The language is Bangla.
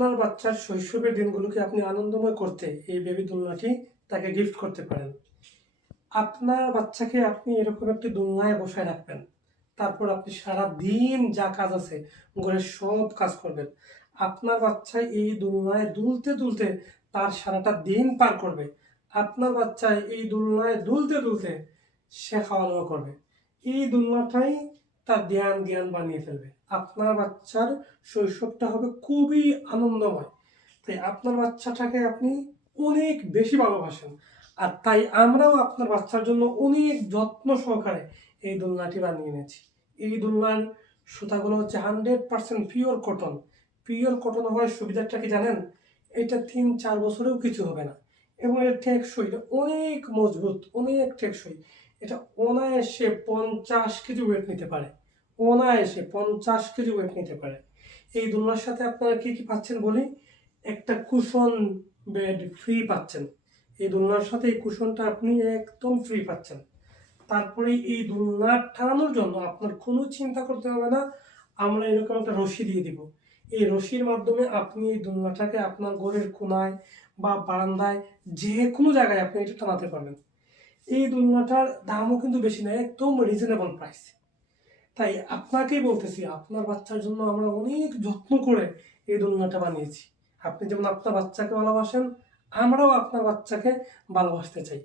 আপনার বাচ্চার শৈশবের দিনগুলোকে আপনি আনন্দময় করতে এই বেবি দোলনাটি তাকে গিফট করতে পারেন। আপনার বাচ্চাকে আপনি এরকম একটি দোলনায় বসায় রাখবেন। তারপর আপনি সারাদিন যা কাজ আছে ঘরের সব কাজ করবেন। আপনার বাচ্চা এই দোলনায় দুলতে দুলতে তার সারাটা দিন পার করবে। আপনার বাচ্চা এই দোলনায় দুলতে দুলতে সে খাওয়া দাওয়া করবে। এই দোলনাটাই তার জ্ঞান বানিয়ে ফেলবে। আপনার বাচ্চার শৈশবটা হবে খুবই আনন্দময়। তাই আপনার বাচ্চাটাকে আপনি অনেক বেশি ভালোবাসেন, আর তাই আমরাও আপনার বাচ্চার জন্য অনেক যত্ন সহকারে এই দোলনাটি বানিয়ে এনেছি। এই দোলনার সুতাগুলো হচ্ছে 100% পিওর কটন। পিওর কটন হওয়ার সুবিধাটা কি জানেন? এটা 3-4 বছরেও কিছু হবে না, এবং এর টেকসই অনেক মজবুত, অনেক টেকসই। এটা অনায়াসে 50 কেজি ওয়েট নিতে পারে। অনায়াসে 50 কেজি ওয়েট নিতে পারে। এই দোলনার সাথে আপনারা কি কি পাচ্ছেন বলি? একটা কুশন বেড ফ্রি পাচ্ছেন। এই দোলনার সাথে এই কুশনটা আপনি একদম ফ্রি পাচ্ছেন। তারপরে এই দোলনা টানানোর জন্য আপনার কোনো চিন্তা করতে হবে না। আমরা এরকম একটা রশি দিয়ে দিব। এই রশির মাধ্যমে আপনি এই দোলনাটাকে আপনার ঘরের কোনায় বা বারান্দায় যে কোনো জায়গায় আপনি এটা টানাতে পারবেন। এই দোলনাটার দামও কিন্তু বেশি না, একদম রিজনেবল প্রাইস। তাই আপনাকেই বলতেছি, আপনার বাচ্চার জন্য আমরা অনেক যত্ন করে এই দোলনাটা বানিয়েছি। আপনি যেমন আপনার বাচ্চাকে ভালোবাসেন, আমরাও আপনার বাচ্চাকে ভালোবাসতে চাই।